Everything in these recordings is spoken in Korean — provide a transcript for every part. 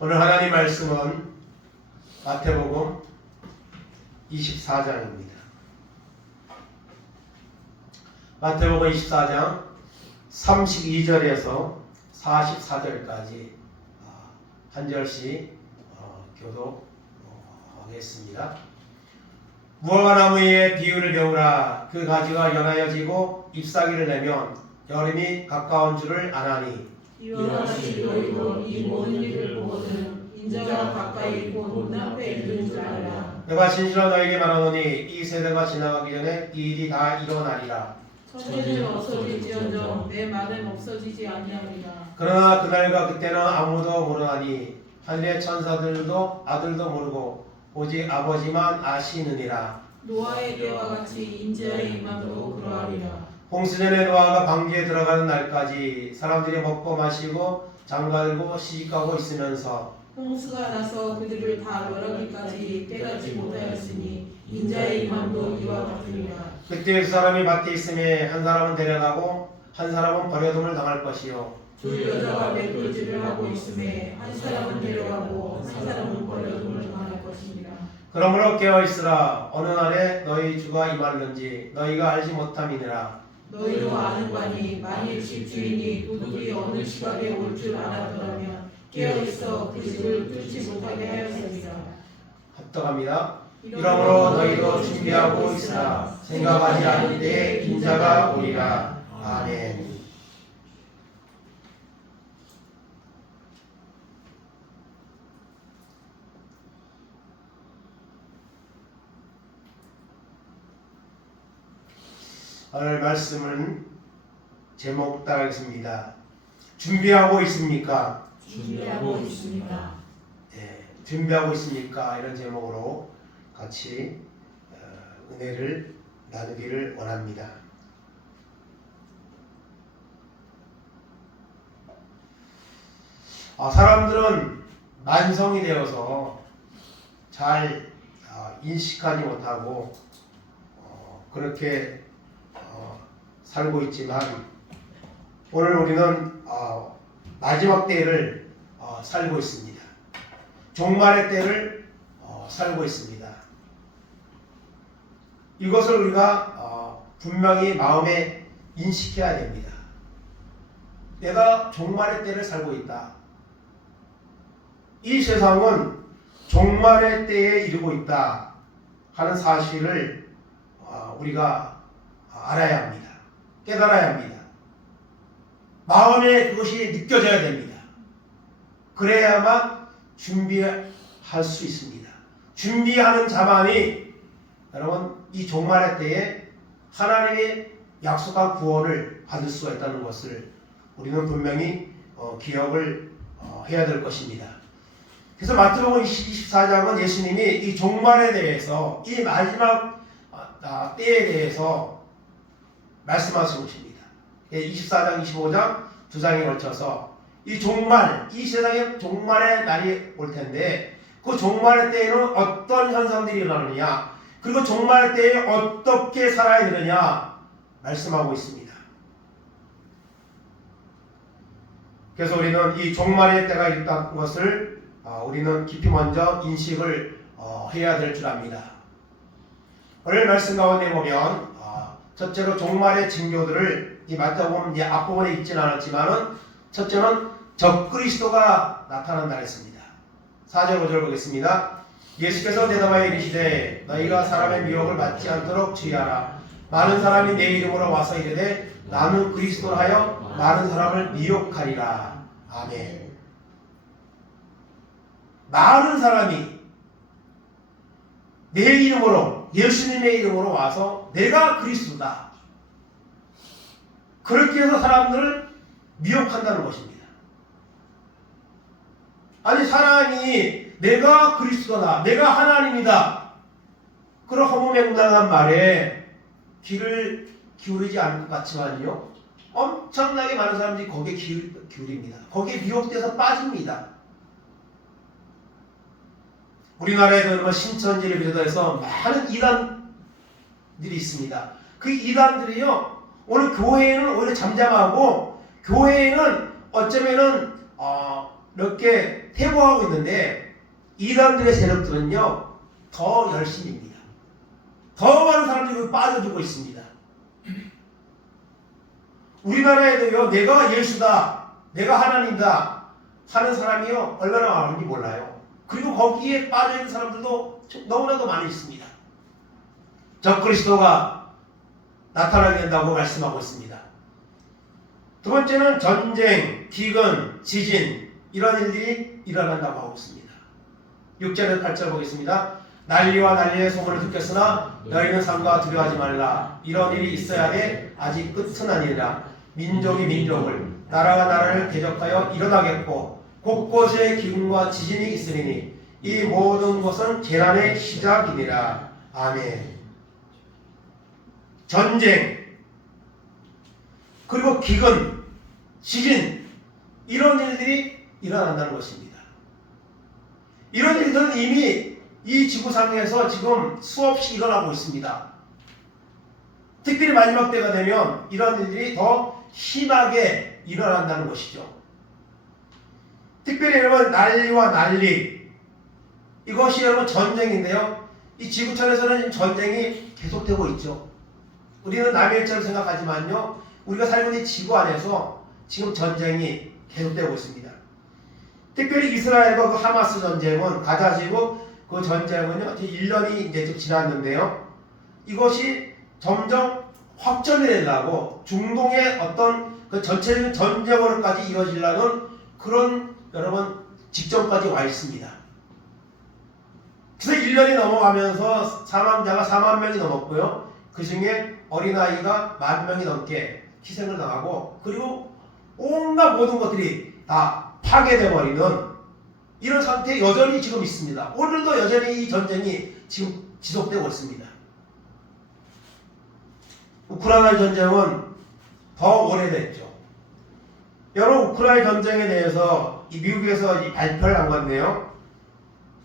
오늘 하나님 말씀은 마태복음 24장입니다. 마태복음 24장 32절에서 44절까지 한 절씩 교독하겠습니다. 무화과나무의 비유를 배우라. 그 가지가 연하여지고 잎사귀를 내면 여름이 가까운 줄을 아나니 이와 같이 너희도 이 모든 일을 보거든 인자가 가까이 곧 눈앞에 있는 줄 알라. 내가 진실로 너에게 말하노니 이 세대가 지나가기 전에 이 일이 다 일어나리라. 천지는 없어질지언정 내 말은 없어지지 아니하리라. 그러나 그날과 그때는 아무도 모르나니 하늘의 천사들도 아들도 모르고 오직 아버지만 아시느니라. 노아의 때와 같이 인자의 임함도 그러하리라. 홍수전에 노아가 방주에 들어가는 날까지 사람들이 먹고 마시고 장가들고 시집가고 있으면서 홍수가 나서 그들을 다 멸하기까지 깨닫지 못하였으니 인자의 임함도 이와 같으리라. 그때 두 사람이 밭에 있음에 한 사람은 데려가고 한 사람은 버려둠을 당할 것이요 두 여자가 맷돌질을 하고 있음에 한 사람은 데려가고 한 사람은 버려둠을 당할 것이니라. 그러므로 깨어있으라. 어느 날에 너희 주가 임하는지 너희가 알지 못함이니라. 너희도 아는 바니 만일 집주인이 도둑이 어느 시각에 올 줄 알았더라면 깨어있어 그 집을 뚫지 못하게 하였으리라. 합독합니다. 이러므로 너희도 준비하고 있으라. 생각하지 않을 때에 인자가 오리라. 아멘. 오늘 말씀은 제목 따라하겠습니다. 준비하고 있습니까? 준비하고 있습니다. 네, 준비하고 있습니까? 이런 제목으로 같이 은혜를 나누기를 원합니다. 사람들은 만성이 되어서 잘 인식하지 못하고 그렇게 살고 있지만 오늘 우리는 마지막 때를 살고 있습니다. 종말의 때를 살고 있습니다. 이것을 우리가 분명히 마음에 인식해야 됩니다. 내가 종말의 때를 살고 있다. 이 세상은 종말의 때에 이르고 있다 하는 사실을 우리가 알아야 합니다. 깨달아야 합니다. 마음에 그것이 느껴져야 됩니다. 그래야만 준비할 수 있습니다. 준비하는 자만이 여러분 이 종말의 때에 하나님의 약속한 구원을 받을 수가 있다는 것을 우리는 분명히 기억을 해야 될 것입니다. 그래서 마태복음 24장은 예수님이 이 종말에 대해서 이 마지막 때에 대해서 말씀하신 것입니다. 24장, 25장 두 장에 걸쳐서 이 종말, 이 세상에 종말의 날이 올 텐데 그 종말의 때에는 어떤 현상들이 일어나느냐 그리고 종말의 때에 어떻게 살아야 되느냐 말씀하고 있습니다. 그래서 우리는 이 종말의 때가 있다는 것을 우리는 깊이 먼저 인식을 해야 될 줄 압니다. 오늘 말씀 가운데 보면 첫째로 종말의 징조들을 이 마태복음 앞부분에 있지는 않았지만은 첫째는 적그리스도가 나타난다 했습니다. 4절 5절 보겠습니다. 예수께서 대답하여 이르시되 너희가 사람의 미혹을 받지 않도록 주의하라. 많은 사람이 내 이름으로 와서 이르되 나는 그리스도라 하여 많은 사람을 미혹하리라. 아멘. 많은 사람이 내 이름으로 예수님의 이름으로 와서 내가 그리스도다. 그렇게 해서 사람들을 미혹한다는 것입니다. 아니 사람이 내가 그리스도다. 내가 하나님이다. 그런 허무맹랑한 말에 귀를 기울이지 않을 것 같지만요. 엄청나게 많은 사람들이 거기에 기울입니다. 거기에 미혹돼서 빠집니다. 우리나라에도 신천지를 비롯해서 많은 이단들이 있습니다. 그 이단들이요 오늘 교회에는 오히려 잠잠하고 교회에는 어쩌면은 이렇게 퇴보하고 있는데 이단들의 세력들은요 더 열심입니다. 더 많은 사람들이 빠져들고 있습니다. 우리나라에도요 내가 예수다, 내가 하나님이다 하는 사람이요 얼마나 많은지 몰라요. 그리고 거기에 빠져있는 사람들도 너무나도 많이 있습니다. 적그리스도가 나타나게 된다고 말씀하고 있습니다. 두 번째는 전쟁, 기근, 지진 이런 일들이 일어난다고 하고 있습니다. 6절에서 8절 보겠습니다. 난리와 난리의 소문을 듣겠으나 너희는 삼가 두려워하지 말라. 이런 일이 있어야 돼 아직 끝은 아니라 민족이 민족을 나라가 나라를 대적하여 일어나겠고 곳곳에 기근과 지진이 있으리니 이 모든 것은 재난의 시작이니라. 아멘. 전쟁 그리고 기근, 지진 이런 일들이 일어난다는 것입니다. 이런 일들은 이미 이 지구상에서 지금 수없이 일어나고 있습니다. 특별히 마지막 때가 되면 이런 일들이 더 심하게 일어난다는 것이죠. 특별히 여러분 난리와 난리 이것이 여러분 전쟁인데요. 이 지구촌에서는 전쟁이 계속되고 있죠. 우리는 남의 일자로 생각하지만요. 우리가 살고 있는 지구 안에서 지금 전쟁이 계속되고 있습니다. 특별히 이스라엘과 그 하마스 전쟁은 가자지구 그 전쟁은요 1년이 이제 좀 지났는데요. 이것이 점점 확전이 되려고 중동의 어떤 그 전체적인 전쟁으로까지 이어지려는 그런 여러분 직전까지 와 있습니다. 그래서 1년이 넘어가면서 사망자가 4만 명이 넘었고요. 그 중에 어린아이가 10,000명이 넘게 희생을 당하고 그리고 온갖 모든 것들이 다 파괴되어 버리는 이런 상태에 여전히 지금 있습니다. 오늘도 여전히 이 전쟁이 지금 지속되고 있습니다. 우크라이나 전쟁은 더 오래됐죠. 여러분 우크라이나 전쟁에 대해서 이 미국에서 이 발표를 한 건데요.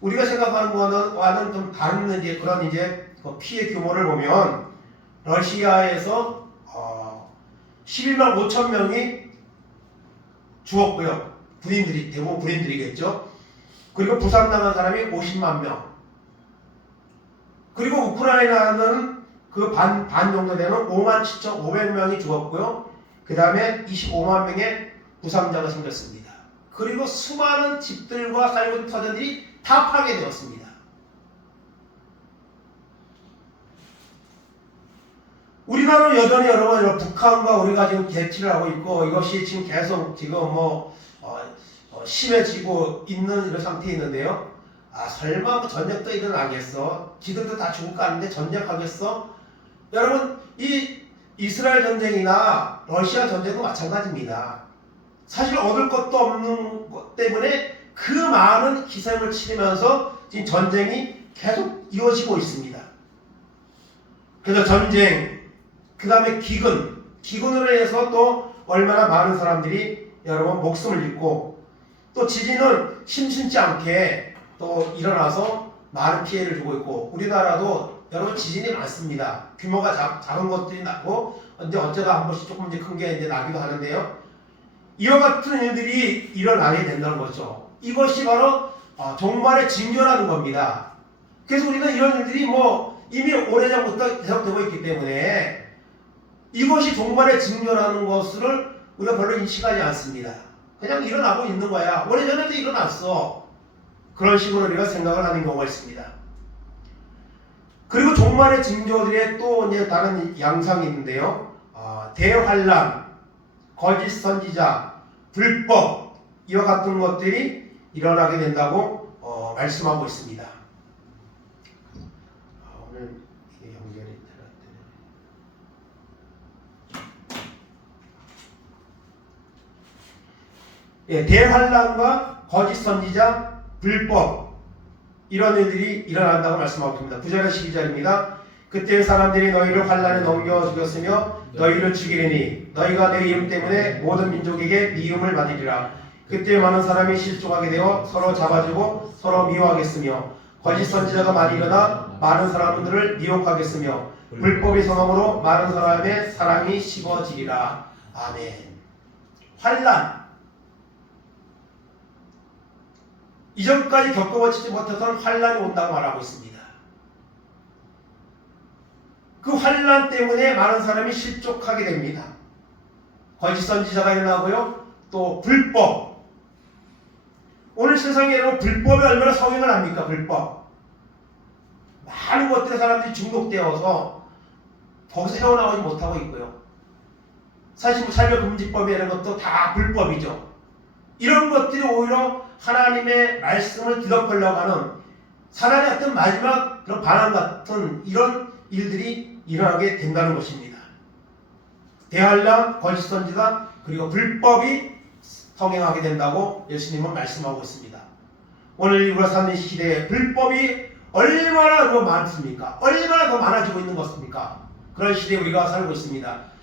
우리가 생각하는 거와는 좀 다른 이제 그런 이제 그 피해 규모를 보면 러시아에서 11만 5천 명이 죽었고요. 군인들이 대부분 군인들이겠죠. 그리고 부상당한 사람이 50만 명. 그리고 우크라이나는 그 반 정도 되는 57,500명이 죽었고요. 그 다음에 25만 명의 부상자가 생겼습니다. 그리고 수많은 집들과 살고 있는 터전들이 다 파괴되었습니다. 우리나라는 여전히 여러분 북한과 우리가 지금 대치를 하고 있고 이것이 지금 계속 지금 심해지고 있는 이런 상태에 있는데요. 설마 전쟁도 일어나겠어? 지들도 다 죽을 거 아닌데 전쟁하겠어? 여러분 이 이스라엘 전쟁이나 러시아 전쟁도 마찬가지입니다. 사실 얻을 것도 없는 것 때문에 그 많은 희생을 치르면서 지금 전쟁이 계속 이어지고 있습니다. 그래서 전쟁, 그 다음에 기근으로 인해서 또 얼마나 많은 사람들이 여러분 목숨을 잃고 또 지진은 심심치 않게 또 일어나서 많은 피해를 주고 있고 우리나라도 여러분 지진이 많습니다. 규모가 작은 것들이 나고 이제 어쩌다 한 번씩 조금 큰 게 이제 나기도 하는데요. 이와 같은 일들이 일어나게 된다는 거죠. 이것이 바로 종말의 징조라는 겁니다. 그래서 우리는 이런 일들이 이미 오래전부터 계속되고 있기 때문에 이것이 종말의 징조라는 것을 우리가 별로 인식하지 않습니다. 그냥 일어나고 있는 거야. 오래전에도 일어났어. 그런 식으로 우리가 생각을 하는 경우가 있습니다. 그리고 종말의 징조들의 또 이제 다른 양상이 있는데요. 대환란, 거짓 선지자, 불법 이와 같은 것들이 일어나게 된다고 말씀하고 있습니다. 오늘 이게 연결이 잘 안 되네. 대환란과 거짓 선지자, 불법 이런 일들이 일어난다고 말씀하고 있습니다. 9절에서 12절입니다. 그때 사람들이 너희를 환란에 넘겨 죽였으며 너희를 죽이리니 너희가 내 이름 때문에 모든 민족에게 미움을 받으리라. 그때 많은 사람이 실족하게 되어 서로 잡아주고 서로 미워하겠으며 거짓 선지자가 많이 일어나 많은 사람들을 미혹하겠으며 불법의 성함으로 많은 사람의 사랑이 식어지리라. 아멘. 환란 이전까지 겪어보지 못했던 환란이 온다고 말하고 있습니다. 그 환란 때문에 많은 사람이 실족하게 됩니다. 거짓 선지자가 일어나고요. 또 불법. 오늘 세상에 여러분 불법이 얼마나 성행을 합니까? 불법. 많은 것들에 사람들이 중독되어서 거기서 헤어나오지 못하고 있고요. 사실 차별금지법이 이런 것도 다 불법이죠. 이런 것들이 오히려 하나님의 말씀을 뒤덮으려고 하는 사단의 어떤 마지막 그런 반항 같은 이런 일들이 일어나게 된다는 것입니다. 대환란, 거짓 선지자, 그리고 불법이 성행하게 된다고 예수님은 말씀하고 있습니다. 오늘 우리가 사는 시대에 불법이 얼마나 더 많습니까? 얼마나 더 많아지고 있는 것입니까? 그런 시대에 우리가 살고 있습니다.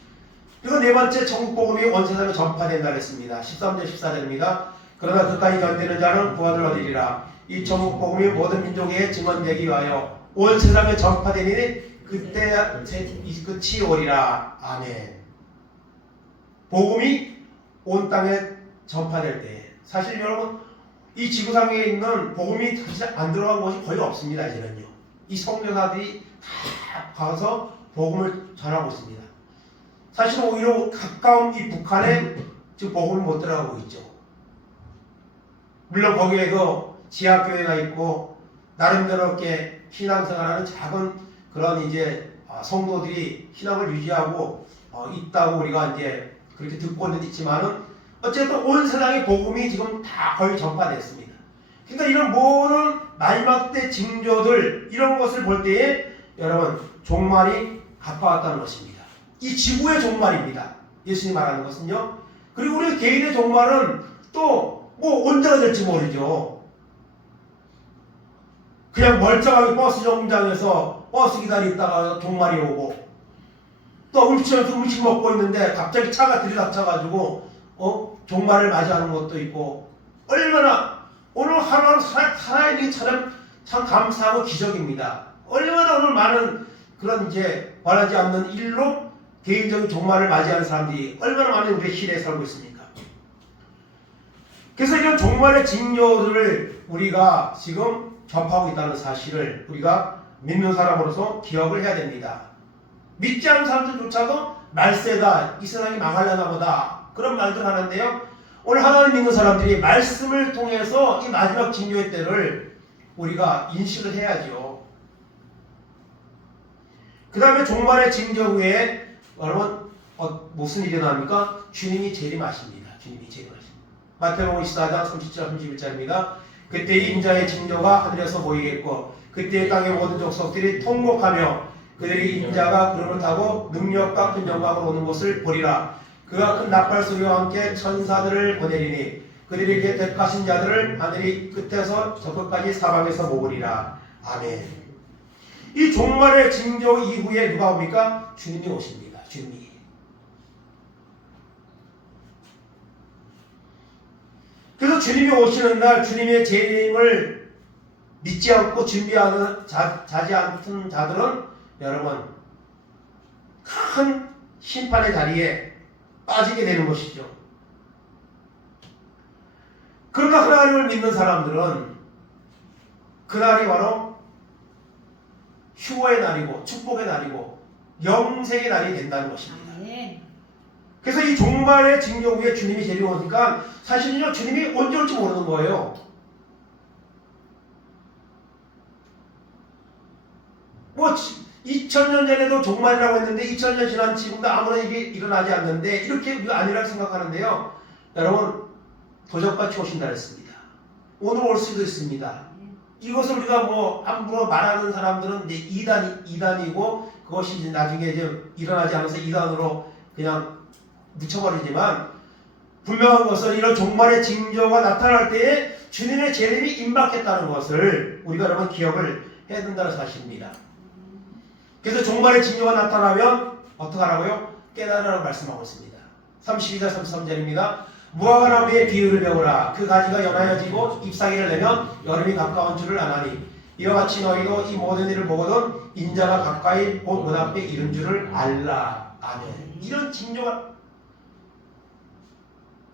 그리고 네 번째, 천국복음이 온 세상에 전파된다 했습니다. 13절 14절입니다. 그러나 그까지 견디는 자는 구원을 얻으리라. 이 천국복음이 모든 민족에 증언되기 위하여 온 세상에 전파되니 그때 끝이 오리라. 아멘. 복음이 온 땅에 전파될 때, 사실 여러분 이 지구상에 있는 복음이 사실 안 들어간 곳이 거의 없습니다. 이제는요. 이 선교사들이 다 가서 복음을 전하고 있습니다. 사실 오히려 가까운 이 북한에 지금 복음이 못 들어가고 있죠. 물론 거기에도 지하교회가 있고 나름대로 이렇게 신앙생활하는 작은 그런 이제 성도들이 신앙을 유지하고 있다고 우리가 이제 그렇게 듣고는 있지만은 어쨌든 온 세상의 복음이 지금 다 거의 전파됐습니다. 그러니까 이런 모든 마지막 때 징조들 이런 것을 볼 때에 여러분 종말이 가까웠다는 것입니다. 이 지구의 종말입니다. 예수님이 말하는 것은요. 그리고 우리 개인의 종말은 또 뭐 언제가 될지 모르죠. 그냥 멀쩡하게 버스 정류장에서 버스 기다리다가 종말이 오고 또 음식점에서 음식 먹고 있는데 갑자기 차가 들이닥쳐가지고 종말을 맞이하는 것도 있고 얼마나 오늘 하루하루 살아있는 참 감사하고 기적입니다. 얼마나 오늘 많은 그런 이제 바라지 않는 일로 개인적인 종말을 맞이하는 사람들이 얼마나 많은 우리의 시대에 살고 있습니까? 그래서 이런 종말의 징조들을 우리가 지금 접하고 있다는 사실을 우리가 믿는 사람으로서 기억을 해야 됩니다. 믿지 않는 사람들조차도 말세다, 이 세상이 망하려나 보다 그런 말들 하는데요. 오늘 하나님 믿는 사람들이 말씀을 통해서 이 마지막 징조의 때를 우리가 인식을 해야죠. 그 다음에 종말의 징조 후에 여러분 무슨 일이 일어납니까? 주님이 재림하십니다. 주님이 재림하십니다. 마태복음 24장 37절 31절입니다. 그때 인자의 징조가 하늘에서 보이겠고 그때 땅의 모든 족속들이 통곡하며 그들이 인자가 구름을 타고 능력과 큰 영광으로 오는 것을 보리라. 그가 큰 나팔 소리와 함께 천사들을 보내리니 그들에게 택하신 자들을 하늘이 끝에서 저 끝까지 사방에서 모으리라. 아멘. 이 종말의 징조 이후에 누가 옵니까? 주님이 오십니다. 주님이. 그래서 주님이 오시는 날 주님의 재림을 믿지 않고 준비하는 자지 않던 자들은 여러분 큰 심판의 자리에 빠지게 되는 것이죠. 그러나 하나님을 믿는 사람들은 그날이 바로 휴거의 날이고 축복의 날이고 영생의 날이 된다는 것입니다. 그래서 이 종말의 징조 후에 주님이 재림 오니까 사실은요 주님이 언제 올지 모르는 거예요. 뭐 2000년 전에도 종말이라고 했는데 2000년 지난 지금도 아무런 일이 일어나지 않는데 이렇게 우리가 아니라고 생각하는데요. 여러분 도적같이 오신다 했습니다. 오늘 올 수도 있습니다. 이것을 우리가 뭐 함부로 말하는 사람들은 이제 이단이고 그것이 이제 나중에 이제 일어나지 않아서 이단으로 그냥 묻혀버리지만 분명한 것은 이런 종말의 징조가 나타날 때에 주님의 재림이 임박했다는 것을 우리가 여러분 기억을 해야 된다는 사실입니다. 그래서 종말의 징조가 나타나면 어떻게 하라고요? 깨달으라고 말씀하고 있습니다. 32절 33절입니다. 무화과 나무의 비유를 배우라. 그 가지가 연하여지고 잎사귀를 내면 여름이 가까운 줄을 아나니 이와 같이 너희도 이 모든 일을 보거든 인자가 가까이 곧 문 앞에 이른 줄을 알라. 아멘. 이런 징조가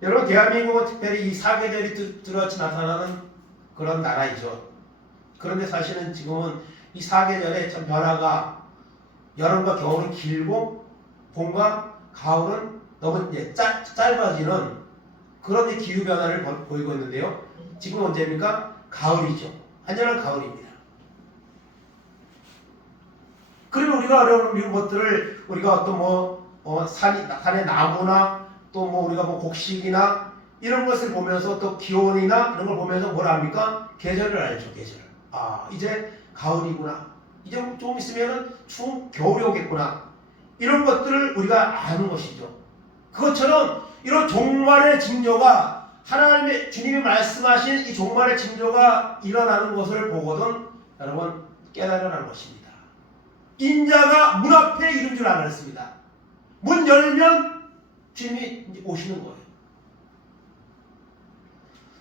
여러분 대한민국은 특별히 이 사계절이 들어같이 나타나는 그런 나라이죠. 그런데 사실은 지금은 이 사계절의 참 변화가 여름과 겨울은 길고 봄과 가을은 너무 이제 짧아지는 그런 이제 기후 변화를 보이고 있는데요. 지금 언제입니까? 가을이죠. 한여름 가을입니다. 그러면 우리가 이런 것들을 우리가 어떤 산의 나무나 또 우리가 곡식이나 이런 것을 보면서 또 기온이나 이런 걸 보면서 뭘 합니까? 계절을 알죠. 계절을. 아, 이제 가을이구나. 이제 좀 있으면은 추운 겨울이 오겠구나. 이런 것들을 우리가 아는 것이죠. 그것처럼 이런 종말의 징조가 하나님의 주님이 말씀하신 이 종말의 징조가 일어나는 것을 보거든 여러분 깨달으라는 것입니다. 인자가 문 앞에 이른 줄 알았습니다. 문 열면 주님이 오시는 거예요.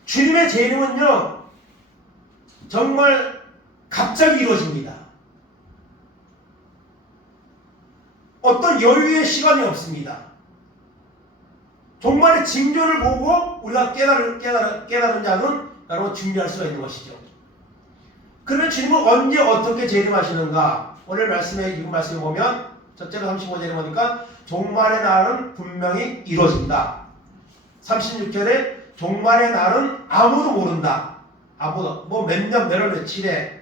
주님의 재림은요 정말 갑자기 이루어집니다. 어떤 여유의 시간이 없습니다. 종말의 징조를 보고 우리가 깨달은 자는 여러분 준비할 수가 있는 것이죠. 그러면 주님은 언제 어떻게 재림하시는가? 오늘 말씀에 지금 말씀을 보면 첫째로 35절에 보니까 종말의 날은 분명히 이루어진다. 36절에 종말의 날은 아무도 모른다. 아무도 몇 년 몇 월 며칠에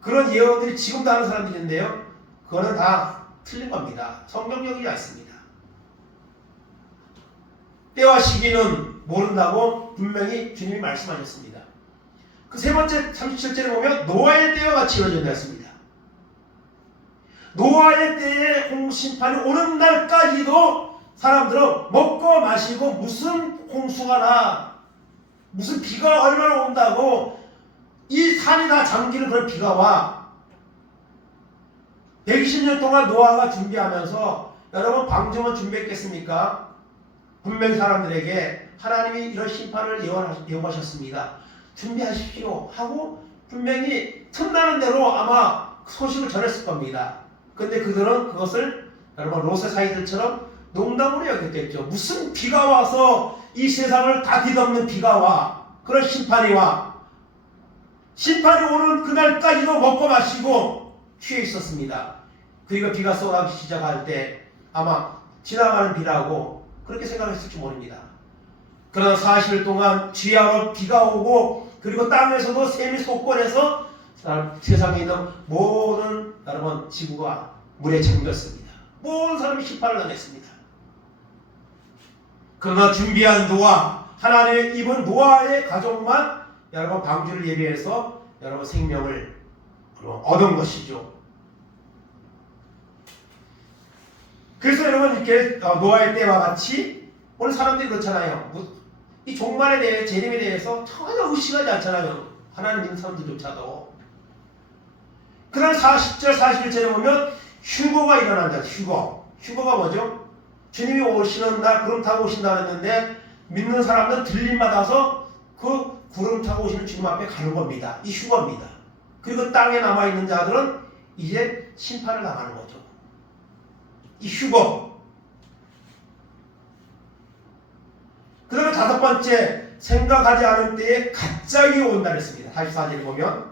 그런 예언들이 지금도 하는 사람들이 있는데요. 그거는 다 틀린 겁니다. 성경적이지 않습니다. 때와 시기는 모른다고 분명히 주님이 말씀하셨습니다. 그 세 번째 37절에 보면 노아의 때와 같이 이루어진다 했습니다. 노아의 때에 홍심판이 오는 날까지도 사람들은 먹고 마시고 무슨 홍수가 나 무슨 비가 얼마나 온다고 이 산이 다 잠기는 그런 비가 와. 120년 동안 노아가 준비하면서 여러분 방주만 준비했겠습니까? 분명히 사람들에게 하나님이 이런 심판을 예언하셨습니다. 준비하십시오 하고 분명히 틈나는 대로 아마 소식을 전했을 겁니다. 근데 그들은 그것을 여러분 롯의 사이들처럼 농담으로 여겼겠죠. 무슨 비가 와서 이 세상을 다 뒤덮는 비가 와. 그런 심판이 와. 심판이 오는 그날까지도 먹고 마시고 취해 있었습니다. 그리고 비가 쏟아지기 시작할 때 아마 지나가는 비라고 그렇게 생각했을지 모릅니다. 그러나 40일 동안 지하로 비가 오고 그리고 땅에서도 샘이 솟궈내서 세상에 있는 모든 여러분 지구가 물에 잠겼습니다. 모든 사람이 심판을 당했습니다. 그러나 준비한 노아, 하나님의 입은 노아의 가족만 여러분 방주를 예비해서 여러분 생명을 얻은 것이죠. 그래서 여러분 이렇게 노아의 때와 같이 오늘 사람들이 그렇잖아요. 이 종말에 대해 재림에 대해서 전혀 의식하지 않잖아요. 하나님 믿는 사람들조차도. 그날 40절 41절에 보면 휴거가 일어난다. 휴거가 뭐죠? 주님이 오시는 날 구름 타고 오신다 그랬는데 믿는 사람들은 들림 받아서 그 구름 타고 오시는 주님 앞에 가는 겁니다. 이 휴거입니다. 그리고 땅에 남아있는 자들은 이제 심판을 당하는 거죠. 이 휴거. 그 다음에 다섯 번째 생각하지 않을 때에 갑자기 온다 그랬습니다. 44절에 보면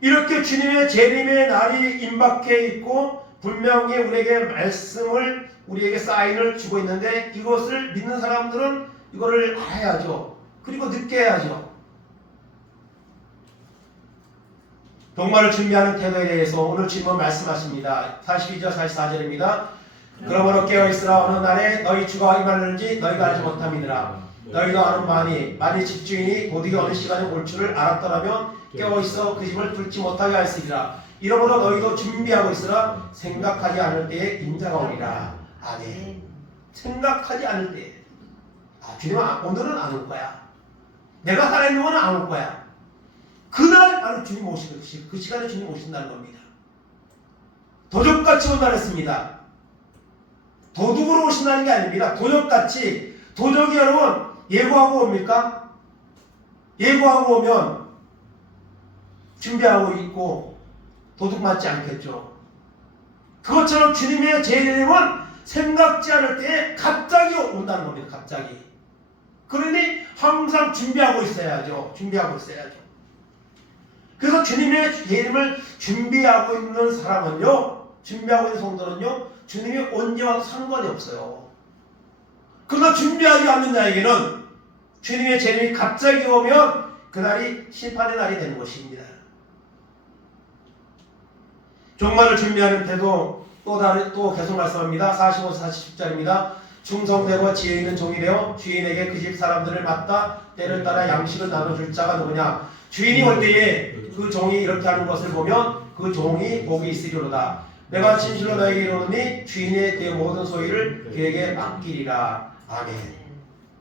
이렇게 주님의 재림의 날이 임박해 있고 분명히 우리에게 말씀을 우리에게 사인을 주고 있는데 이것을 믿는 사람들은 이거를 알아야죠. 그리고 느껴야죠. 종말을 준비하는 태도에 대해서 오늘 주님은 말씀하십니다. 42절 44절입니다. 그러므로 깨어있으라. 어느 날에 너희 주가 임하는지 너희가 알지 못함이니라. 너희도 아는 바니 만일 집주인이 도둑이 어느 시간에 올 줄을 알았더라면 깨어있어 그 집을 뚫지 못하게 하였으리라. 이러므로 너희도 준비하고 있으라. 생각하지 않을 때에 인자가 오리라. 아멘. 생각하지 않을 때에. 주님은 오늘은 안 올 거야. 내가 살아있는 건 안 올 거야. 그날 바로 주님 오시는 그 시간에 주님 오신다는 겁니다. 도적같이 온다 했습니다. 도둑으로 오신다는 게 아닙니다. 도적같이. 도적이 여러분 예고하고 옵니까? 예고하고 오면 준비하고 있고 도둑 맞지 않겠죠. 그것처럼 주님의 재림은 생각지 않을 때에 갑자기 온다는 겁니다. 갑자기. 그러니 항상 준비하고 있어야죠. 준비하고 있어야죠. 그래서 주님의 예림을 준비하고 있는 사람은요, 준비하고 있는 성도는요, 주님이 언제 와도 상관이 없어요. 그러나 준비하지 않는 자에게는 주님의 재림이 갑자기 오면 그날이 심판의 날이 되는 것입니다. 종말을 준비하는 태도 또 계속 말씀합니다. 45, 40절입니다. 충성되고 지혜 있는 종이 되어 주인에게 그 집 사람들을 맡다 때를 따라 양식을 나눠줄 자가 누구냐. 주인이 올 때에 그 종이 이렇게 하는 것을 보면 그 종이 복이 있으리로다. 내가 진실로 너에게 이르노니 주인의 그 모든 소유를 그에게 맡기리라. 아멘.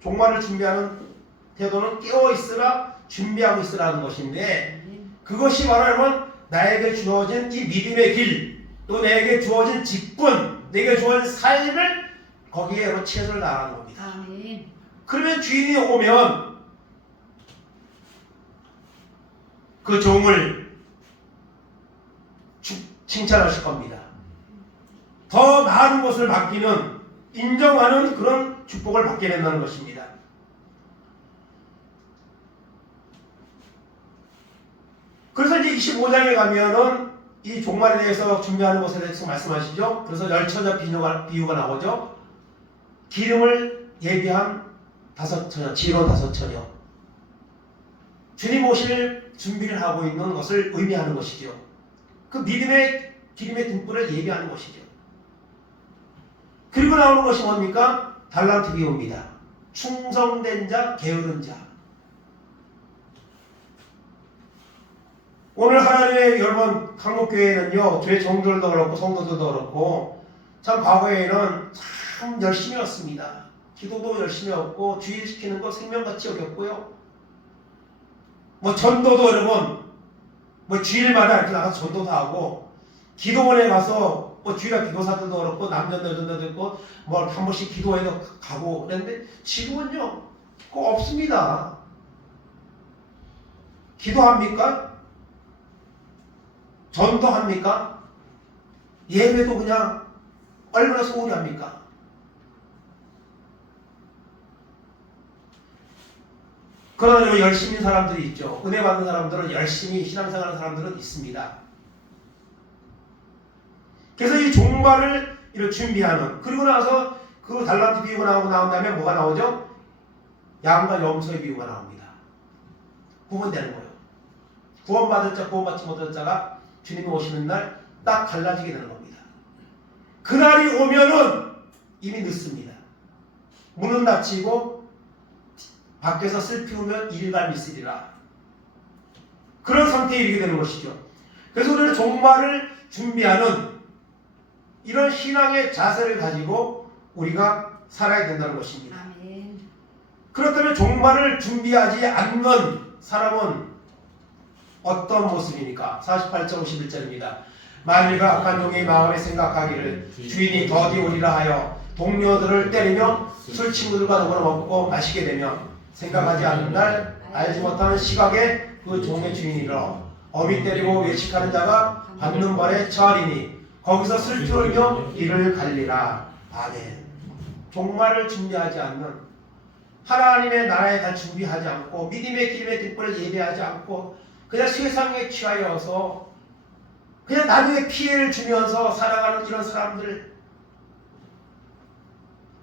종말을 준비하는 태도는 깨어있으라, 준비하고 있으라는 것인데, 그것이 바로 여러분 나에게 주어진 이 믿음의 길, 또 내게 주어진 직분, 내게 주어진 삶을 거기에 여러분 최선을 다하는 겁니다. 아멘. 그러면 주인이 오면 그 종을 칭찬하실 겁니다. 더 많은 것을 맡기는, 인정하는 그런 축복을 받게 된다는 것입니다. 그래서 이제 25장에 가면은 이 종말에 대해서 준비하는 것에 대해서 말씀하시죠. 그래서 열처녀 비유가 나오죠. 기름을 예비한 5처녀, 진로 5처녀. 주님 오실 준비를 하고 있는 것을 의미하는 것이죠. 그 믿음의 기름의 등불을 예비하는 것이죠. 그리고 나오는 것이 뭡니까? 달란트 비유입니다. 충성된 자, 게으른 자. 오늘 하나님의 여러분 한국교회는요, 교회 종들도 그렇고 성도들도 그렇고 참 과거에는 참 열심히 했습니다. 기도도 열심히 했고 주일시키는 거 생명같이 여겼고요. 뭐 전도도 여러분 뭐 주일마다 이렇게 나가서 전도도 하고, 기도원에 가서 뭐 주일날 기도사들도 그렇고 남자도 여자도 있고 뭐 한 번씩 기도회도 가고 그랬는데 지금은요 그거 없습니다. 기도합니까? 전도합니까? 예배도 그냥 얼마나 소홀히 합니까? 그러나 열심히 사람들이 있죠. 은혜 받는 사람들은, 열심히 신앙생활하는 사람들은 있습니다. 그래서 이 종말을 이렇게 준비하는, 그리고 나서 그 달란트 비유가 나온 다음에 뭐가 나오죠? 양과 염소의 비유가 나옵니다. 구분되는 거예요. 구원받을 자, 구원받지 못할 자가 주님이 오시는 날 딱 갈라지게 되는 겁니다. 그날이 오면은 이미 늦습니다. 문은 닫히고 밖에서 슬피 우면 일갈 있으리라. 그런 상태에 이르게 되는 것이죠. 그래서 우리는 종말을 준비하는 이런 신앙의 자세를 가지고 우리가 살아야 된다는 것입니다. 아멘. 그렇다면 종말을 준비하지 않는 사람은 어떤 모습입니까? 48절 51절입니다. 만일과 악한 종이 마음에 생각하기를 주인이 더디 오리라 하여 동료들을 때리며 술 친구들과 더불어 먹고 마시게 되며 생각하지 않는 날 알지 못하는 시각에 그 종의 주인이라 어미 때리고 외식하는 자가 받는 벌에 처하리니 거기서 슬피 울며 이를 갈리라. 아멘. 종말을 준비하지 않는, 하나님의 나라에 다 준비하지 않고 믿음의 기름의 등불을 예배하지 않고 그냥 세상에 취하여서 그냥 나중에 피해를 주면서 살아가는 이런 사람들,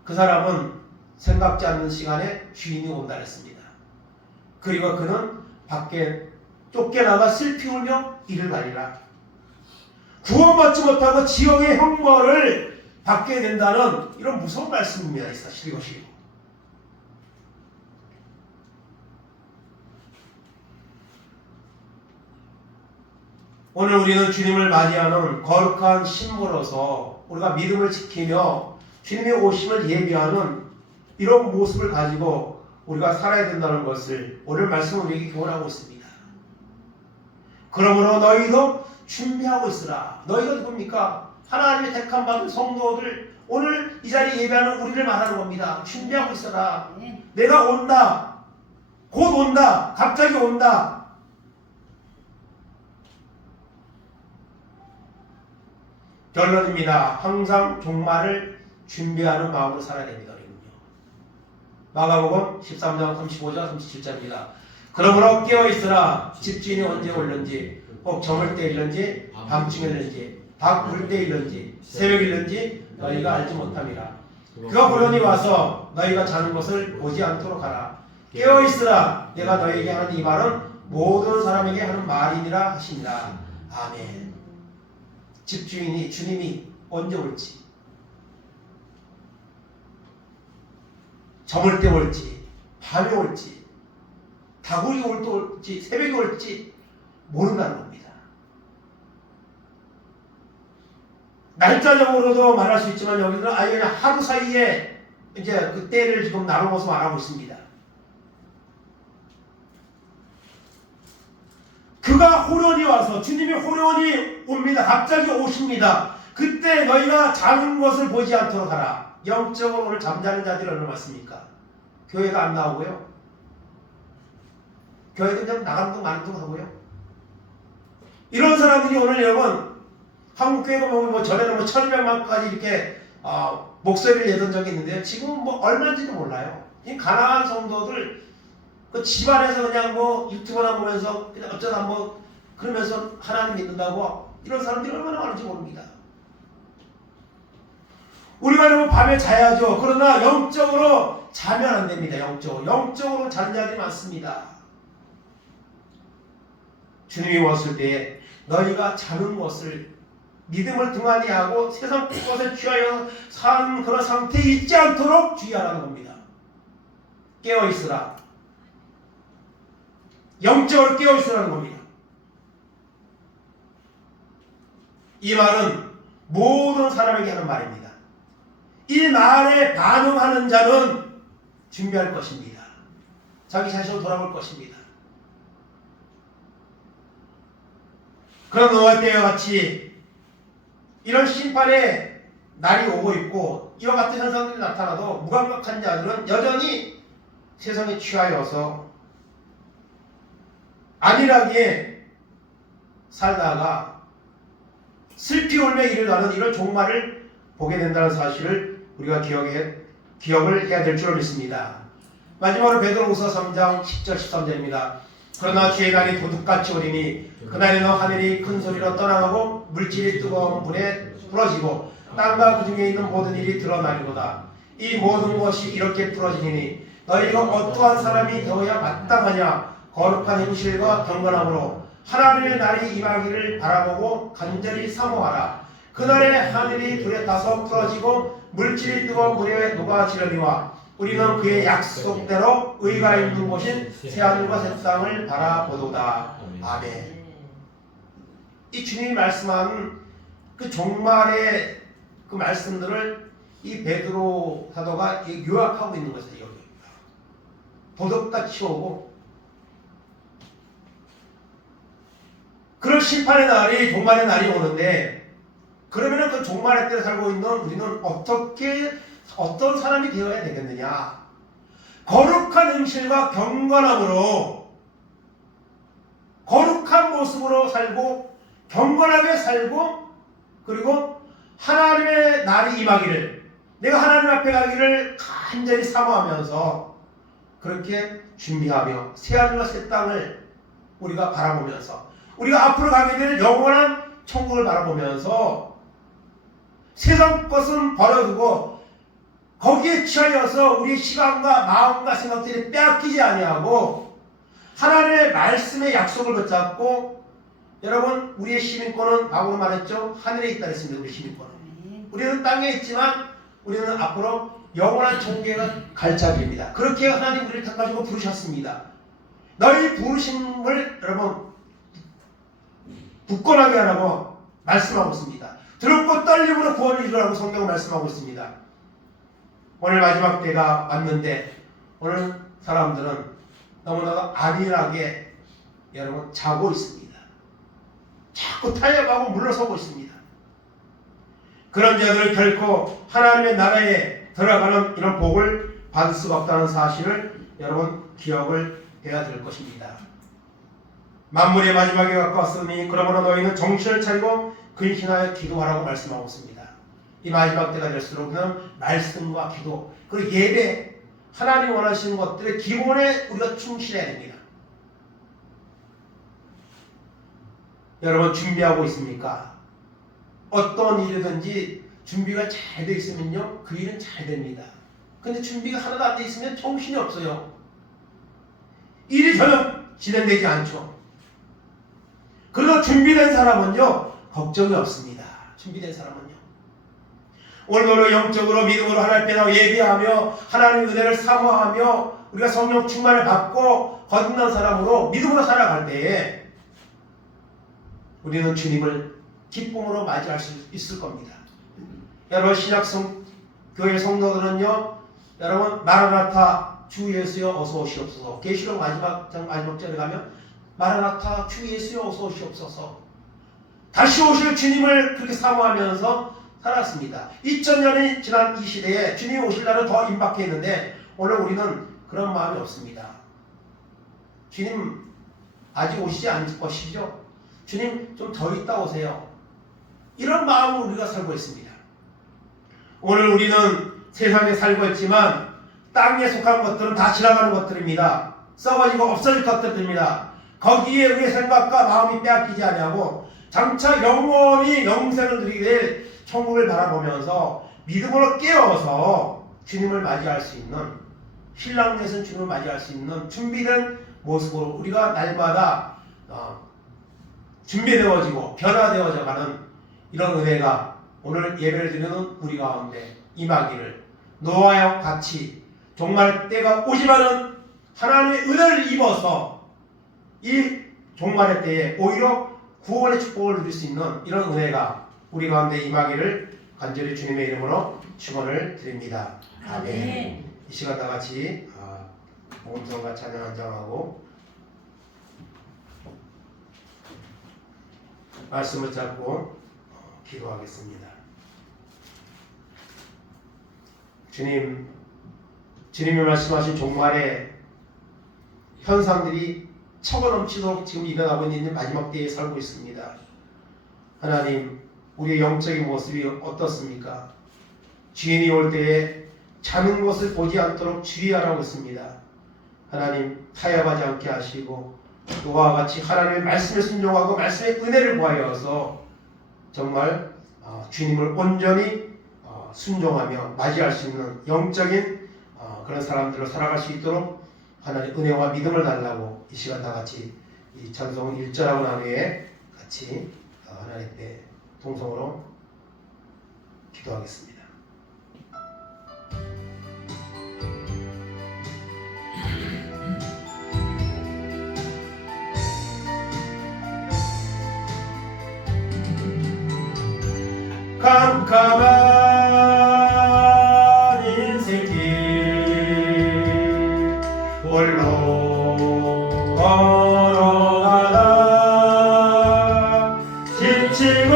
그 사람은 생각지 않는 시간에 주인이 온다 했습니다. 그리고 그는 밖에 쫓겨나가 슬피 울며 이를 가리라. 구원받지 못하고 지옥의 형벌을 받게 된다는 이런 무서운 말씀입니다. 사실 이것이. 오늘 우리는 주님을 맞이하는 거룩한 신부로서 우리가 믿음을 지키며 주님의 오심을 예비하는 이런 모습을 가지고 우리가 살아야 된다는 것을 오늘 말씀은 우리에게 교훈하고 있습니다. 그러므로 너희도 준비하고 있으라. 너희가 누굽니까? 하나님의 택함 받은 성도들, 오늘 이 자리에 예배하는 우리를 말하는 겁니다. 준비하고 있어라. 내가 온다. 곧 온다. 갑자기 온다. 결론입니다. 항상 종말을 준비하는 마음으로 살아야 됩니다. 우리는요. 마가복음 13장 35절 37절입니다. 그러므로 깨어있으라. 집주인이 언제 올는지, 혹 저물 때 일는지, 밤중에 일는지, 밖불 때 일는지, 새벽 일는지 너희가 알지 못함이라. 그가 호련히 와서 너희가 자는 것을 보지 않도록 하라. 깨어있으라. 내가 너희에게 하는 이 말은 모든 사람에게 하는 말이니라 하시니라. 아멘. 집주인이, 주님이 언제 올지, 저물 때 올지, 밤에 올지, 다구리 올 때 올지, 새벽에 올지 모른다는 겁니다. 날짜적으로도 말할 수 있지만 여기는 아예 그냥 하루 사이에 이제 그 때를 지금 나누어서 말하고 있습니다. 그가 호련히 와서, 주님이 호련히 옵니다. 갑자기 오십니다. 그때 너희가 자는 것을 보지 않도록 하라. 영적으로 오늘 잠자는 자들이 얼마나 많습니까? 교회가 안 나오고요. 교회도 그냥 나가는 둥 마는 둥 하고요. 이런 사람들이 오늘 여러분 한국교회가 뭐 전에는 뭐 1200만까지 이렇게 목소리를 내던 적이 있는데요. 지금은 뭐 얼마인지도 몰라요. 이 가난한 성도들 그 집안에서 그냥 뭐 유튜브나 보면서 그냥 어쩌다 뭐 그러면서 하나님 믿는다고 이런 사람들이 얼마나 많은지 모릅니다. 우리가 여러분 밤에 자야죠. 그러나 영적으로 자면 안 됩니다. 영적으로 자는 자들이 많습니다. 주님이 왔을 때 너희가 자는 것을 믿음을 등한히 하고 세상 것을 취하여 사는 그런 상태에 있지 않도록 주의하라는 겁니다. 깨어있으라. 영적으로 깨어있으라는 겁니다. 이 말은 모든 사람에게 하는 말입니다. 이 말에 반응하는 자는 준비할 것입니다. 자기 자신으로 돌아볼 것입니다. 그런 노아 때와 같이 이런 심판의 날이 오고 있고 이와 같은 현상들이 나타나도 무감각한 자들은 여전히 세상에 취하여서 안일하게 살다가 슬피 울며 이르다는 이런 종말을 보게 된다는 사실을 우리가 기억을 해야 될 줄 믿습니다. 마지막으로 베드로후서 3장 10절 13절입니다. 그러나 주의 날이 도둑같이 오리니 그날에는 하늘이 큰 소리로 떠나가고 물질이 뜨거운 불에 풀어지고 땅과 그 중에 있는 모든 일이 드러나리로다. 이 모든 것이 이렇게 풀어지니 너희가 어떠한 사람이 되어야 마땅하냐. 거룩한 행실과 경건함으로 하나님의 날이 임하기를 바라보고 간절히 사모하라. 그날에 하늘이 불에 타서 풀어지고 물질이 뜨거운 물에 녹아지려니와 우리는 그의 약속대로 의가 있는 곳인 새하늘과 새 땅을 바라보도다. 아멘. 이 주님이 말씀하는 그 종말의 그 말씀들을 이 베드로 사도가 요약하고 있는 것을 여기입니다. 도둑같이 오고 그런 심판의 날이, 종말의 날이 오는데, 그러면은 그 종말의 때에 살고 있는 우리는 어떤 사람이 되어야 되겠느냐? 거룩한 행실과 경건함으로, 거룩한 모습으로 살고, 경건하게 살고, 그리고 하나님의 날이 임하기를, 내가 하나님 앞에 가기를 간절히 사모하면서, 그렇게 준비하며, 새하늘과 새 땅을 우리가 바라보면서, 우리가 앞으로 가게 될 영원한 천국을 바라보면서 세상 것은 버려두고 거기에 취하여서 우리 시간과 마음과 생각들이 빼앗기지 아니하고 하나님의 말씀의 약속을 붙잡고, 여러분 우리의 시민권은 바울은 말했죠. 하늘에 있다 했습니다. 우리 시민권은. 우리는 땅에 있지만 우리는 앞으로 영원한 천국에 갈 자들입니다. 그렇게 하나님 우리를 택하시고 부르셨습니다. 너희 부르심을 여러분 굳건하게 하라고 말씀하고 있습니다. 두렵고 떨림으로 구원을 이루라고 성경은 말씀하고 있습니다. 오늘 마지막 때가 왔는데 오늘 사람들은 너무나 안일하게 여러분 자고 있습니다. 자꾸 타협하고 물러서고 있습니다. 그런 자들은 결코 하나님의 나라에 들어가는 이런 복을 받을 수가 없다는 사실을 여러분 기억을 해야 될 것입니다. 만물의 마지막에 가까웠으니 그러므로 너희는 정신을 차리고 근신하여 기도하라고 말씀하고 있습니다. 이 마지막 때가 될수록 그는 말씀과 기도, 그리고 예배, 하나님 원하시는 것들의 기본에 우리가 충실해야 됩니다. 여러분 준비하고 있습니까? 어떤 일이든지 준비가 잘 돼 있으면요 그 일은 잘 됩니다. 근데 준비가 하나도 안 돼 있으면 정신이 없어요. 일이 전혀 진행되지 않죠. 그리고 준비된 사람은요 걱정이 없습니다. 준비된 사람은요 오늘도 영적으로 믿음으로 하나님 앞에 예비하며 하나님의 은혜를 사모하며 우리가 성령 충만을 받고 거듭난 사람으로 믿음으로 살아갈 때에 우리는 주님을 기쁨으로 맞이할 수 있을 겁니다. 여러분 신약교회 성도들은요 여러분 마라나타 주 예수여 어서 오시옵소서. 계시록 마지막 절에 가면 마라나타 주 예수여 어서 오시옵소서. 다시 오실 주님을 그렇게 사모하면서 살았습니다. 2000년이 지난 이 시대에 주님이 오실 날은 더 임박했는데 오늘 우리는 그런 마음이 없습니다. 주님 아직 오시지 않을 것이죠. 주님 좀 더 있다 오세요. 이런 마음으로 우리가 살고 있습니다. 오늘 우리는 세상에 살고 있지만 땅에 속한 것들은 다 지나가는 것들입니다. 썩어지고 없어질 것들입니다. 거기에 우리의 생각과 마음이 빼앗기지 아니하고 장차 영원히 영생을 누리게 될 천국을 바라보면서 믿음으로 깨어서 주님을 맞이할 수 있는 신랑 넷은 주님을 맞이할 수 있는 준비된 모습으로 우리가 날마다 준비되어지고 변화되어져 가는 이런 은혜가 오늘 예배를 드리는 우리 가운데 임하기를 노아와 같이 종말 때가 오지만은 하나님의 은혜를 입어서 이 종말의 때에 오히려 구원의 축복을 누릴 수 있는 이런 은혜가 우리 가운데 임하기를 간절히 주님의 이름으로 축원을 드립니다. 아멘. 이 시간 다 같이 복음성과 찬양 한장하고 말씀을 잡고 기도하겠습니다. 주님이 말씀하신 종말의 현상들이 차고넘치도록 지금 일어나고 있는 마지막 때에 살고 있습니다. 하나님, 우리의 영적인 모습이 어떻습니까? 주인이 올 때에 자는 것을 보지 않도록 주의하라고 했습니다. 하나님, 타협하지 않게 하시고 노아와 같이 하나님의 말씀에 순종하고 말씀의 은혜를 구하여서 정말 주님을 온전히 순종하며 맞이할 수 있는 영적인 그런 사람들로 살아갈 수 있도록 하나님 은혜와 믿음을 달라고 이 시간 다 같이 이 찬송 1절하고 난 후에 같이 하나님 앞에 동성으로 기도하겠습니다. 깜깜한 인생길 홀로 걸어가다 지치고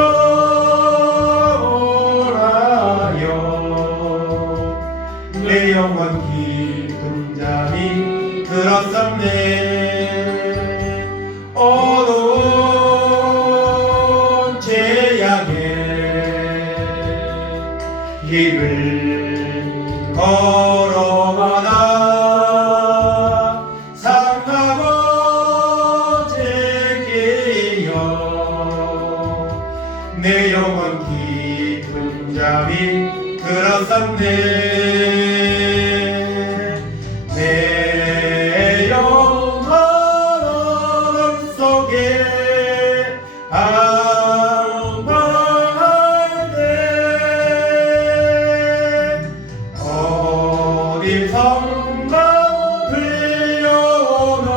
오라여 내 영혼 깊은 잠이 들었었네. 어두운 죄악에 길을 걸어가다 상하고 제게여 내 영혼 깊은 잠이 들었었네. 내 영혼 어둠 속에 어디선가 들려오는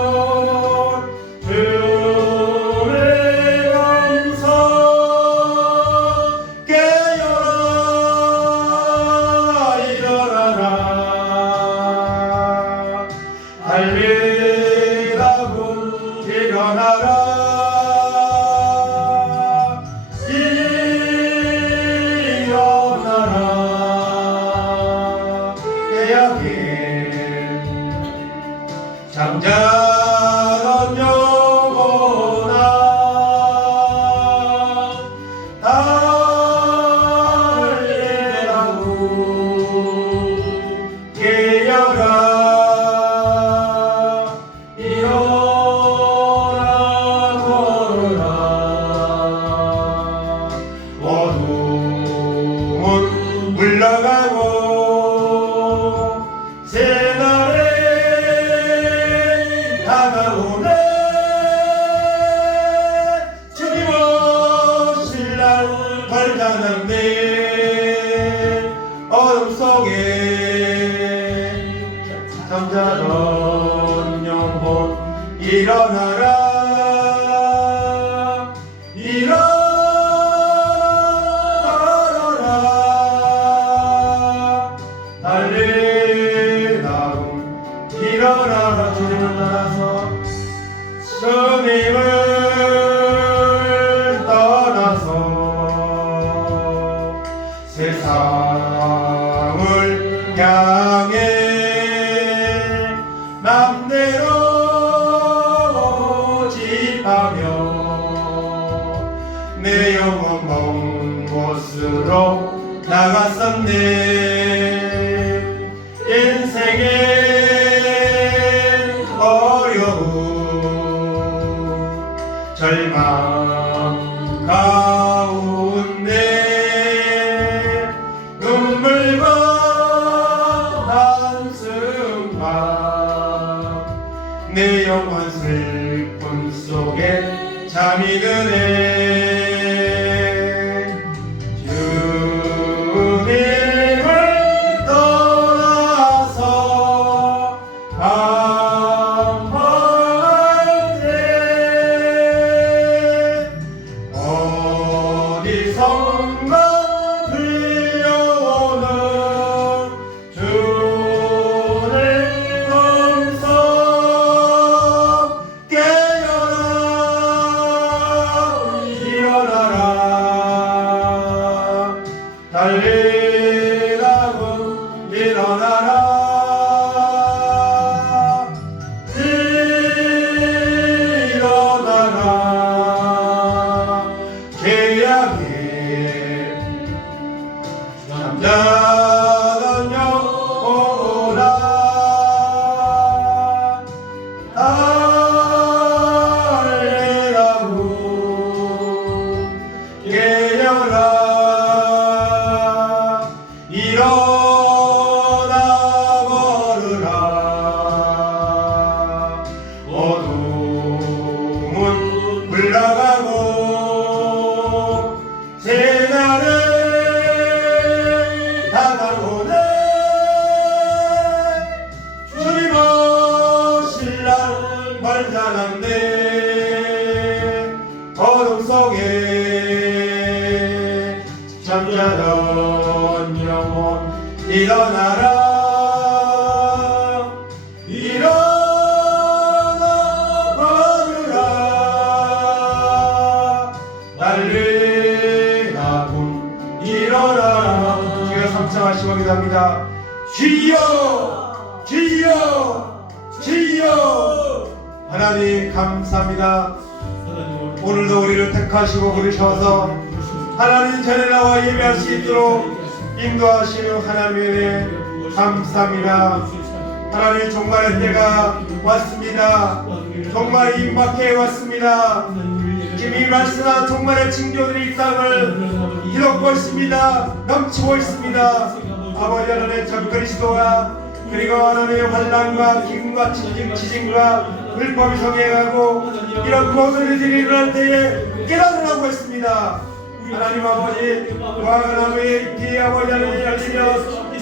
주의 음성 깨어라 일어나라 달리다군 일어나라 잠자던 영혼아 달리라고 깨어라 영혼 일어나라 일어나라 달리나무 일어나라 주님을 따라서 주님을 떠나서 세상을 향해 맘대로 집하며 내 영혼 먼 곳으로 나갔었네. 인생의 어려움 절망 가운데 눈물과 한숨과 내 영혼 슬픔 속에 잠이 드네. 주님을 떠나서 방황할 때 어디선가 들려오는 주의 음성 깨어라 일어나라 달리라고 일어나라 일어나라 계약의 잠자던 영혼아 달리라고 깨어라 일어나 걸으라 어둠은 물러가고 새날은 다가오네. 주님 오실 날 멀지 않았네. 어둠 속에 잠자던 영혼 일어나라 일어나 걸으라 달리나군 일어나. 주여 삼창하시고 기도합니다. 주여 주여 주여. 하나님 감사합니다. 오늘도 우리를 택하시고 부르셔서 하나님 전에 나와 예배할 수 있도록 인도하시는 하나님의 감사합니다. 하나님 종말의 때가 왔습니다. 종말이 임박해 왔습니다. 이미 말씀한 종말의 징조들이 이 땅을 뒤덮고 있습니다. 넘치고 있습니다. 아버지 하나님의 적그리스도와 그리고 하나님의 환난과 기근과 지진과 불법이 성행하고 이런 모든 일들이 일어날 때에 깨달으라고 했습니다. 하나님 아버지 와가나무의 잎이 아버지 하나님 열리며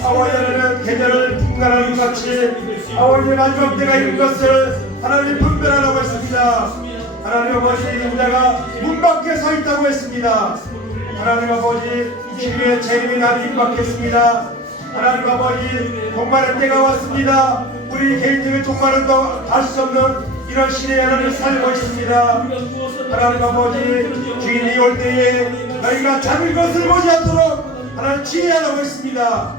아버지 하나님 계절을 분간하는 것 같이 아버지의 마지막 때가 이른 것을 하나님 분별하라고 했습니다. 하나님 아버지 인자가 문 밖에 서 있다고 했습니다. 하나님 아버지 주님의 재림이 나를 임박했습니다. 하나님 아버지 종말의 때가 왔습니다. 우리 개인적인 종말은 더 알 수 없는 이런 시대에 하나님 살고 있습니다. 하나님 아버지 주인이 올 때에 너희가 잠일 것을 보지 않도록 하나님 지혜하라고 했습니다.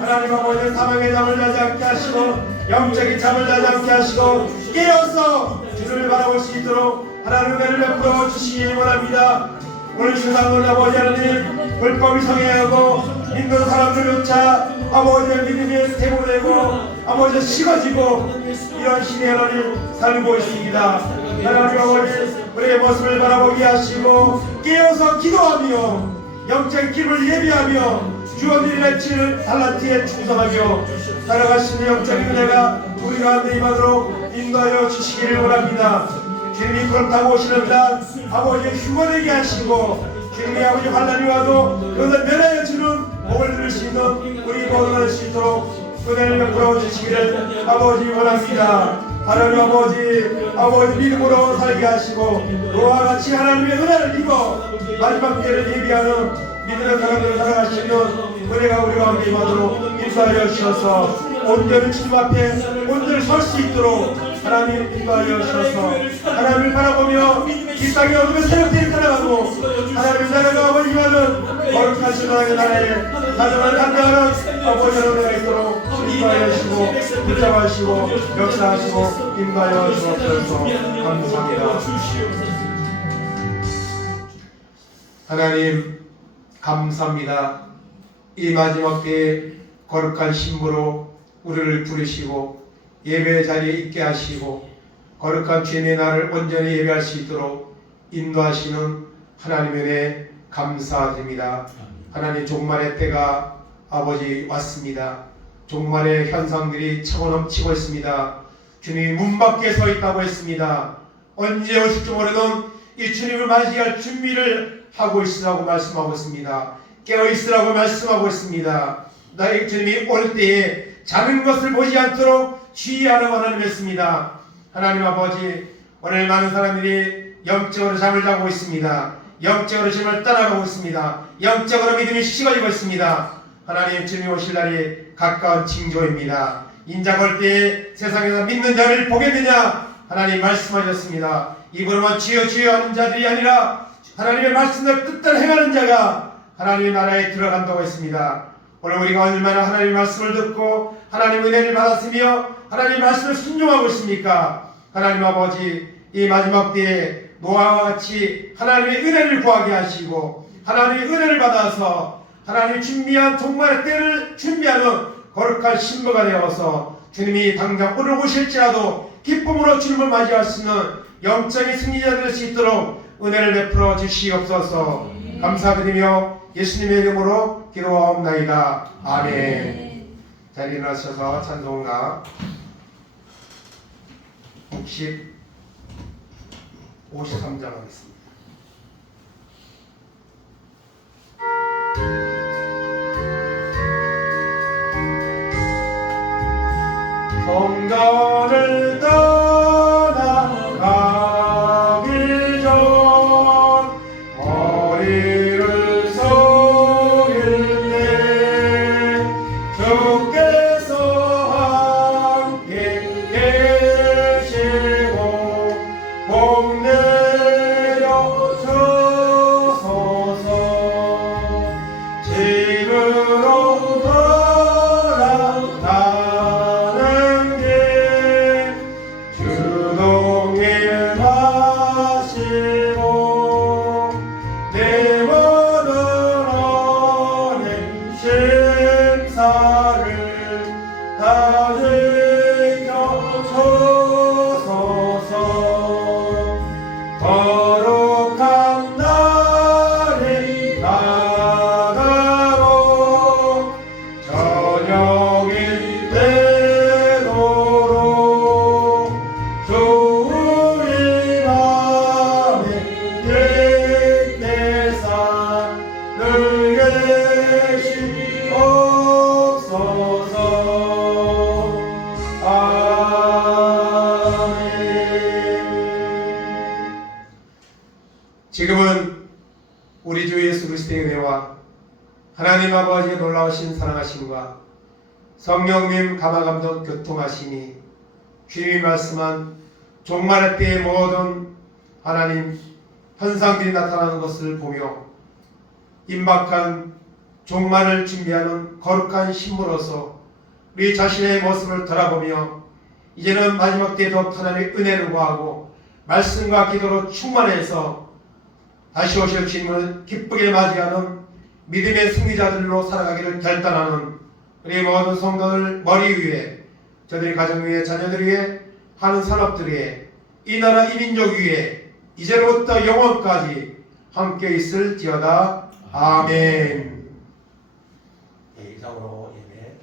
하나님 아버지 사망의 잠을 자지 않게 하시고 영적인 잠을 자지 않게 하시고 깨어서 주를 바라볼 수 있도록 하나님 은혜를 베풀어 주시기 원합니다. 오늘 세상을 아버지 하나님 불법이 성행하고 인도 사람들조차 아버지의 믿음이 대모되고 아버지가 식어지고 이런 시대에 하나님 살고 있습니다. 하나님 아버지 우리의 모습을 바라보게 하시고 깨어서 기도하며 영적 길을 예비하며 주어드린 액치를 달란트에 충성하며 살아가시는 영적인 은혜가 우리 가운데 임하도록 인도하여 주시기를 원합니다. 주님이 그렇다고 오시는 날 아버지의 휴거되게 하시고 주님이 아버지 환난이 와도 그것을 면하여 주는 복을 들을 수 있는 우리 모두가 될 수 있도록 은혜를 베풀어 주시기를 아버지 원합니다. 하나님 아버지 믿음으로 살게 하시고 너와 같이 하나님의 은혜를 입어 마지막 때를 예비하는 믿음의 사람들을 살아가시는 은혜가 우리 가운데 임하도록 인도하여 주셔서 온전히 주님 앞에 온전히 설 수 있도록 하나님 인도하여 주셔서 하나님을 바라보며 이 땅의 어둠의 세력들이 떠나가고 하나님의 나라가 아버지 임하는 거룩하신 하나님의 나라에 가정을 감당하는 아버지의 은혜가 있도록 인도하여 주시고 붙잡아주시고 역사하시고 인도하여 주옵소서. 감사합니다. 하나님 감사합니다. 이 마지막 때에 거룩한 신부로 우리를 부르시고 예배 자리에 있게 하시고 거룩한 주님의 날을 온전히 예배할 수 있도록 인도하시는 하나님의 은혜 감사드립니다. 하나님 종말의 때가 아버지 왔습니다. 종말의 현상들이 차고 넘치고 있습니다. 주님이 문 밖에 서 있다고 했습니다. 언제 오실지 모르는 이 주님을 맞이할 준비를 하고 있으라고 말씀하고 있습니다. 깨어 있으라고 말씀하고 있습니다. 나의 주님이 올 때에 자는 것을 보지 않도록 주의하라고 하나님 했습니다. 하나님 아버지 오늘 많은 사람들이 영적으로 잠을 자고 있습니다. 영적으로 주님을 떠나가고 있습니다. 영적으로 믿음이 식어지고 있습니다. 하나님 주님 오실 날이 가까운 징조입니다. 인자가 올 때에 세상에서 믿는 자를 보겠느냐 하나님 말씀하셨습니다. 입으로만 주여 주여 하는 자들이 아니라 하나님의 말씀을 뜻대로 행하는 자가 하나님의 나라에 들어간다고 했습니다. 오늘 우리가 얼마나 하나님의 말씀을 듣고 하나님의 은혜를 받았으며 하나님의 말씀을 순종하고 있습니까? 하나님 아버지 이 마지막 때에 노아와 같이 하나님의 은혜를 구하게 하시고 하나님의 은혜를 받아서 하나님이 준비한 종말의 때를 준비하는 거룩한 신부가 되어서 주님이 당장 오늘 오실지라도 기쁨으로 주님을 맞이하시는 영적인 승리자 될 수 있도록 은혜를 베풀어 주시옵소서. 감사드리며 예수님의 이름으로 기도하옵나이다. 아멘. 자리에 일어나셔서 찬송가 53장 하겠습니다. 성전을 떠나가기 전 머리를 숙일 때 주께서 함께 계시고 복 내려 주소서. 집으로 돌아가는 길 주동일 하시고 내 모든 언행 심사를 다 지켜주소서. 거룩한 날이 다가오고 저녁이 되도록 주 우리 맘에 빛내사 늘 계시옵소서. 아멘. 지금은 우리 주 예수 그리스도의 은혜와 하나님 아버지의 놀라우신 사랑하심과 성령님 감화감동 교통하심이 주님이 말씀한 종말의 때의 모든 하나님 현상들이 나타나는 것을 보며 임박한 종말을 준비하는 거룩한 신부로서 우리 자신의 모습을 돌아보며 이제는 마지막 때에 더 하나님의 은혜를 구하고 말씀과 기도로 충만해서 다시 오실 주님을 기쁘게 맞이하는 믿음의 승리자들로 살아가기를 결단하는 우리 모든 성도들 머리 위에 저들의 가정 위에 자녀들 위에 하는 산업들 위에 이 나라 이 민족 위에 이제로부터 영원까지 함께 있을지어다. 아멘. 네, 이상으로 예배